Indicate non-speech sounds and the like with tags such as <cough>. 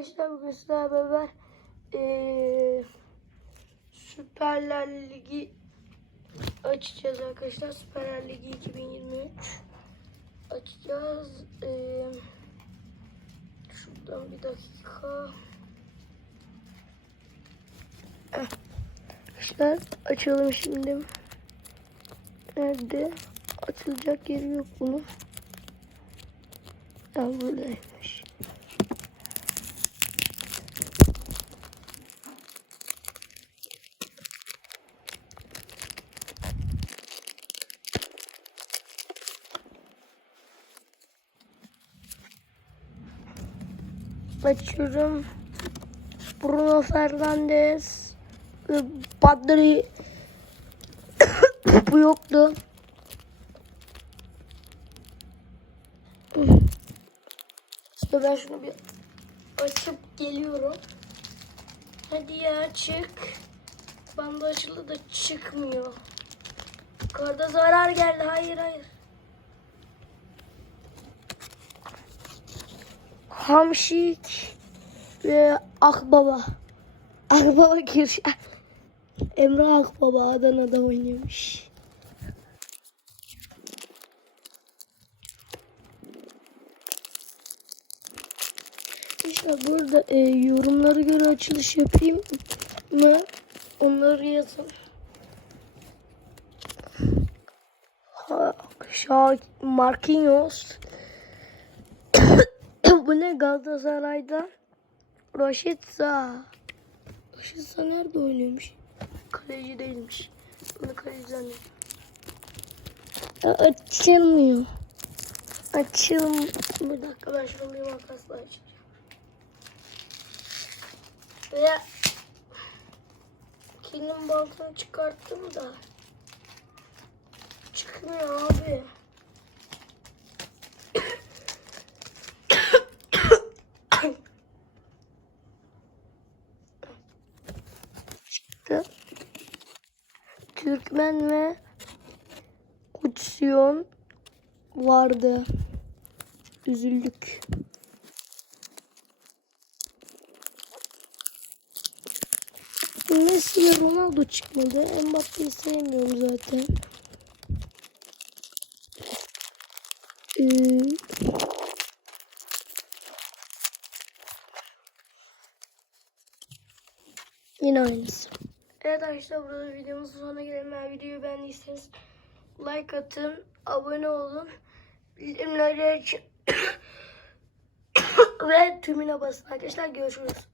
arkadaşlar bugün sizlerle beraber eee Süperler Ligi açacağız arkadaşlar. Süperler Ligi 2023 açacağız. Eee şuradan bir dakika. Eh, Arkadaşlar açalım şimdi. Nerede? Açılacak yeri yok bunun. Ya buradaymış. Açıyorum. Bruno Fernandes. ve Padri. <coughs> Bu yoktu. İşte ben şunu bir açıp geliyorum. Hadi ya çık. Banda açıldı da çıkmıyor. Karda zarar geldi. Hayır hayır. Hamşik ve Akbaba. Akbaba Kürşat. Emre Akbaba Adana'da oynuyormuş. İşte burada e, yorumlara göre açılış yapayım mı? Onları yazın. Ha, Marquinhos. Bu ne Galatasaray'da? Raşitsa. Raşitsa nerede oynuyormuş? Kaleci değilmiş. Bunu kaleci zannediyorum. Açılmıyor. Açılm. Bir dakika ben bir makasla açacağım. Ve kilim baltını çıkarttım da çıkmıyor abi. Çıktı. Türkmen ve Kutsiyon vardı. Üzüldük. Messi ve Ronaldo çıkmadı. Mbappe'yi sevmiyorum zaten. Ee, yine aynısı. Evet arkadaşlar burada videomuzun sonuna gelelim. Eğer videoyu beğendiyseniz like atın, abone olun, bildirimleri açın <coughs> ve tümüne basın. Arkadaşlar görüşürüz.